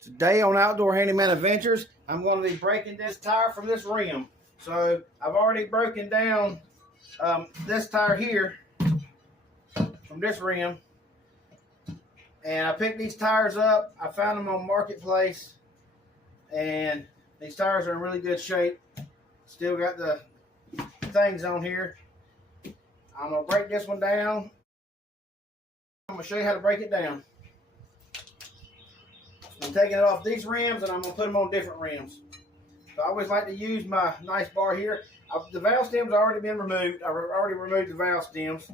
Today on Outdoor Handyman Adventures, I'm going to be breaking this tire from this rim. So I've already broken down this tire here from this rim, and I picked these tires up. I found them on Marketplace, and these tires are in really good shape. Still got the things on here. I'm going to break this one down. I'm going to show you how to break it down. I'm taking it off these rims and I'm going to put them on different rims. So I always like to use my nice bar here. The valve stems have already been removed. I've already removed the valve stems.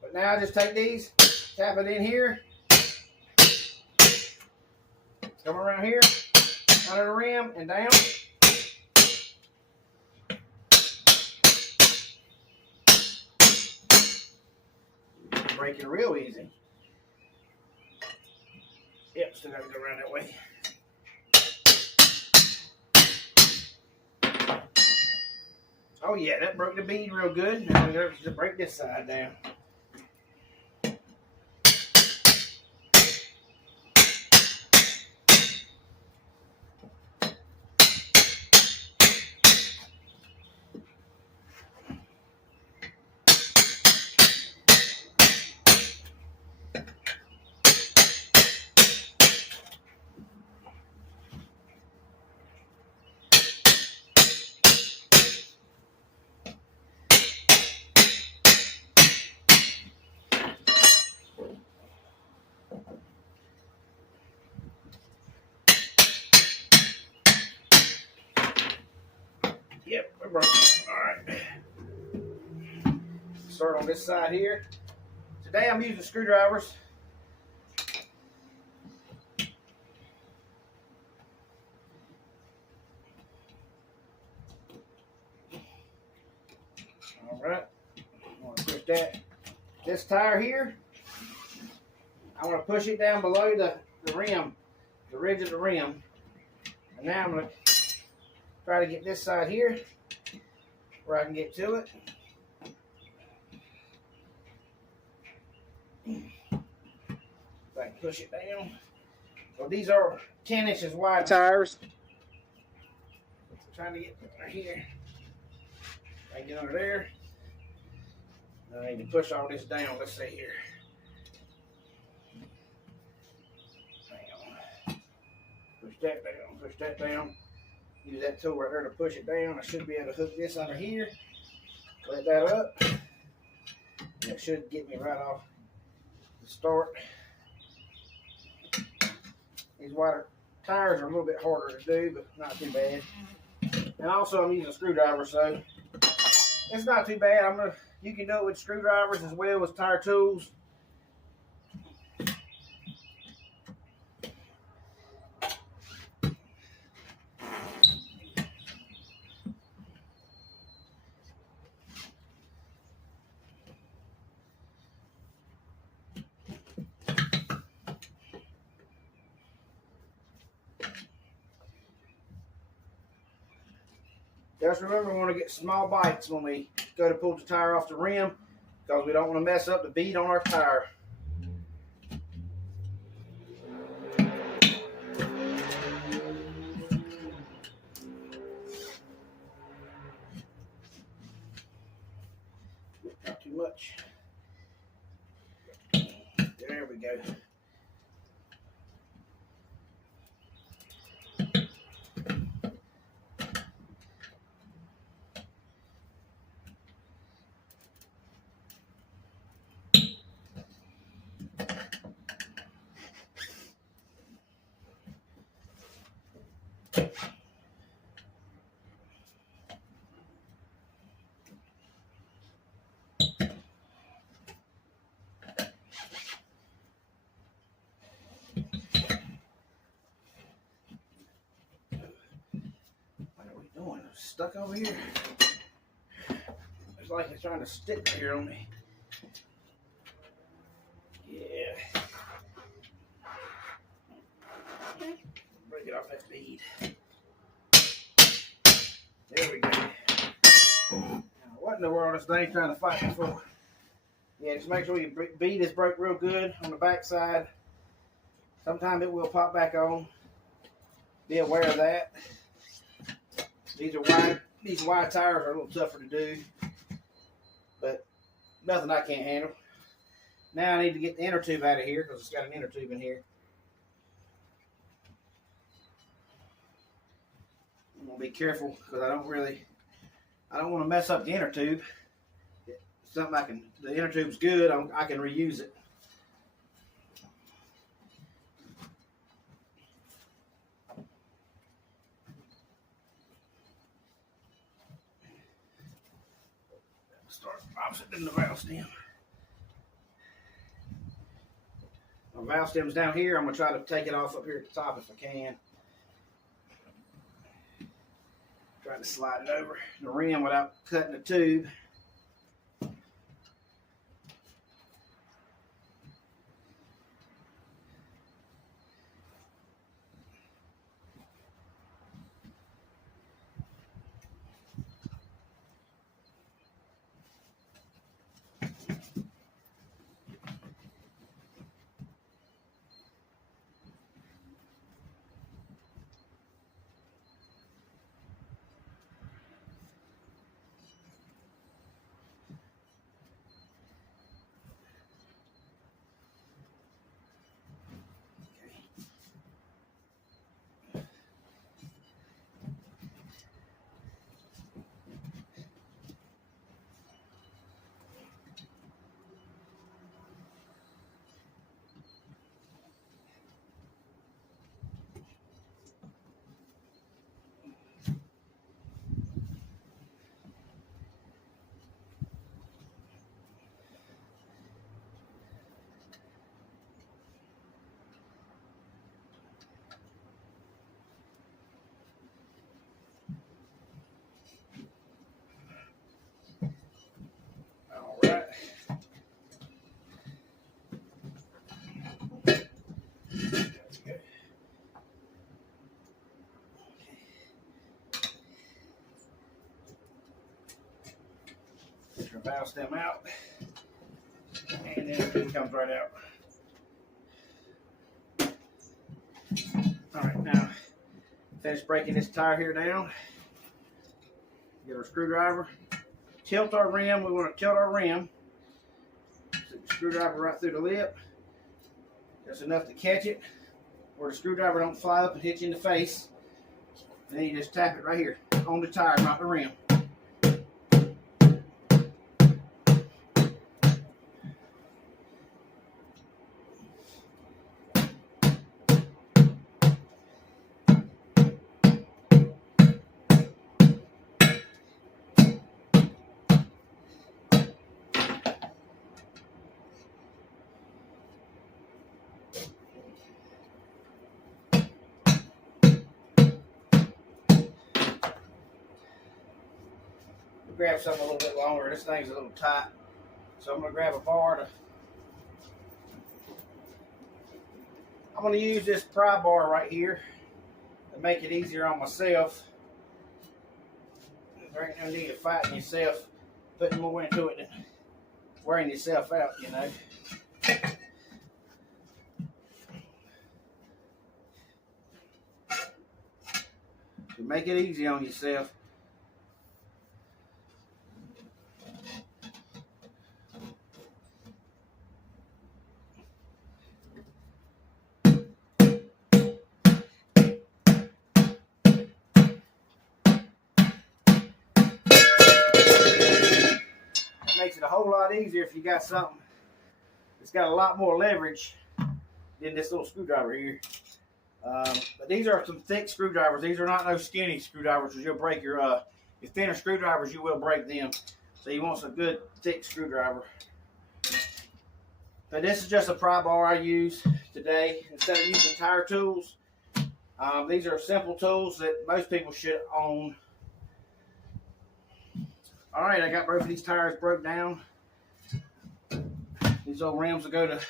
But now I just take these, tap it in here, come around here, under the rim and down. Breaking real easy. Yep, still got to go around that way. Oh yeah, that broke the bead real good. Now we're going to break this side down. Yep, we're broken. Alright. Start on this side here. Today I'm using screwdrivers. Alright. I'm going to push this tire here. I want to push it down below the rim, the ridge of the rim. And now I'm going to try to get this side here where I can get to it. So I can push it down. So these are 10 inches wide tires. So trying to get right here. I can get under there. I need to push all this down. Let's see here. Down. Push that down. Push that down. Use that tool right there to push it down. I should be able to hook this under here. Let that up. That should get me right off the start. These wider tires are a little bit harder to do, but not too bad. And also I'm using a screwdriver, so it's not too bad. You can do it with screwdrivers as well as tire tools. Just remember, we want to get small bites when we go to pull the tire off the rim, because we don't want to mess up the bead on our tire. Not too much. There we go. Stuck over here. It's like it's trying to stick here on me. Yeah. Break it off that bead. There we go. Now, what in the world is this thing trying to fight me for? Yeah, just make sure your bead is broke real good on the back side. Sometimes it will pop back on. Be aware of that. These wide tires are a little tougher to do, but nothing I can't handle. Now I need to get the inner tube out of here because it's got an inner tube in here. I'm gonna be careful because I don't want to mess up the inner tube. Something the inner tube's good. I can reuse it. Start opposite than the valve stem. My valve stem's down here. I'm gonna try to take it off up here at the top if I can. Try to slide it over the rim without cutting the tube. Get your valve stem out, and then it comes right out. All right, now finish breaking this tire here down. Get our screwdriver. Tilt our rim. We want to tilt our rim. Stick the screwdriver right through the lip. Just enough to catch it, where the screwdriver don't fly up and hit you in the face. And then you just tap it right here on the tire, not the rim. Grab something a little bit longer. This thing's a little tight, so I'm going to grab a bar I'm going to use this pry bar right here to make it easier on myself. There ain't no need of fighting yourself, putting more into it than wearing yourself out, you know. So make it easy on yourself. Makes it a whole lot easier if you got something that's got a lot more leverage than this little screwdriver here. But these are some thick screwdrivers. These are not no skinny screwdrivers, because you'll break your thinner screwdrivers, you will break them. So you want some good thick screwdriver. But this is just a pry bar I use today instead of using tire tools. These are simple tools that most people should own. All right, I got both of these tires broke down. These old rims will go to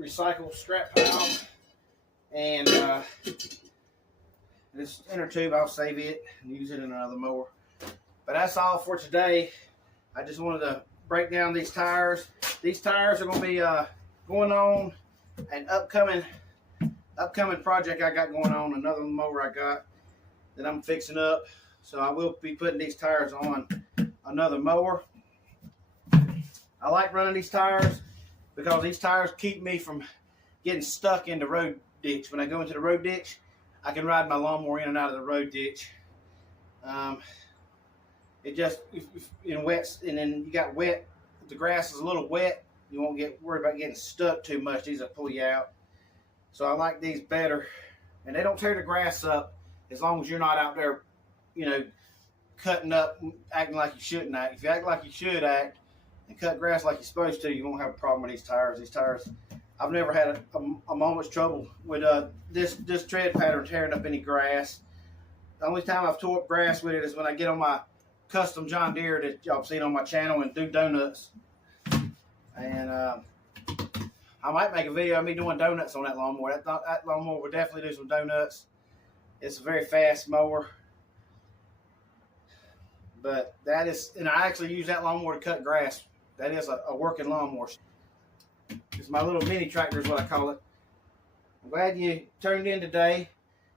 recycle scrap pile. And this inner tube, I'll save it and use it in another mower. But that's all for today. I just wanted to break down these tires. These tires are going to be going on an upcoming project I got going on, another mower I got that I'm fixing up. So I will be putting these tires on another mower. I like running these tires because these tires keep me from getting stuck in the road ditch. When I go into the road ditch, I can ride my lawnmower in and out of the road ditch. It just, if wet, and then you got wet, if the grass is a little wet, you won't get worried about getting stuck too much. These will pull you out. So I like these better. And they don't tear the grass up as long as you're not out there, cutting up, acting like you shouldn't act. If you act like you should act and cut grass like you're supposed to, you won't have a problem with these tires. These tires, I've never had a moment's trouble with this tread pattern tearing up any grass. The only time I've tore up grass with it is when I get on my custom John Deere that y'all have seen on my channel and do donuts. And I might make a video of me doing donuts on that lawnmower. That lawnmower will definitely do some donuts. It's a very fast mower. But that is, and I actually use that lawnmower to cut grass. That is a working lawnmower. It's my little mini tractor is what I call it. I'm glad you tuned in today.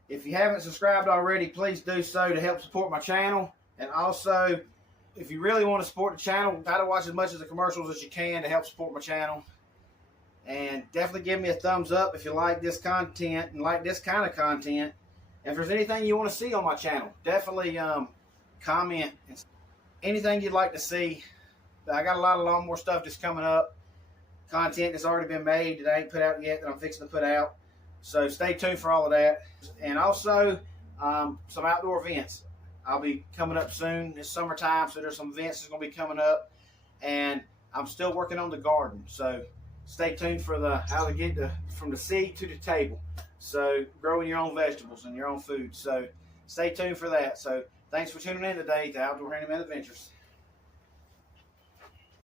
If you haven't subscribed already, please do so to help support my channel. And also, if you really want to support the channel, try to watch as much of the commercials as you can to help support my channel. And definitely give me a thumbs up if you like this content and like this kind of content. And if there's anything you want to see on my channel, definitely comment. Anything you'd like to see. I got a lot of lawnmower stuff that's coming up. Content that's already been made that I ain't put out yet that I'm fixing to put out. So stay tuned for all of that. And also some outdoor events. I'll be coming up soon. It's summertime, so there's some events that's going to be coming up. And I'm still working on the garden. So stay tuned for how to get from the seed to the table. So growing your own vegetables and your own food. So stay tuned for that. So thanks for tuning in today to Outdoor Handyman Adventures.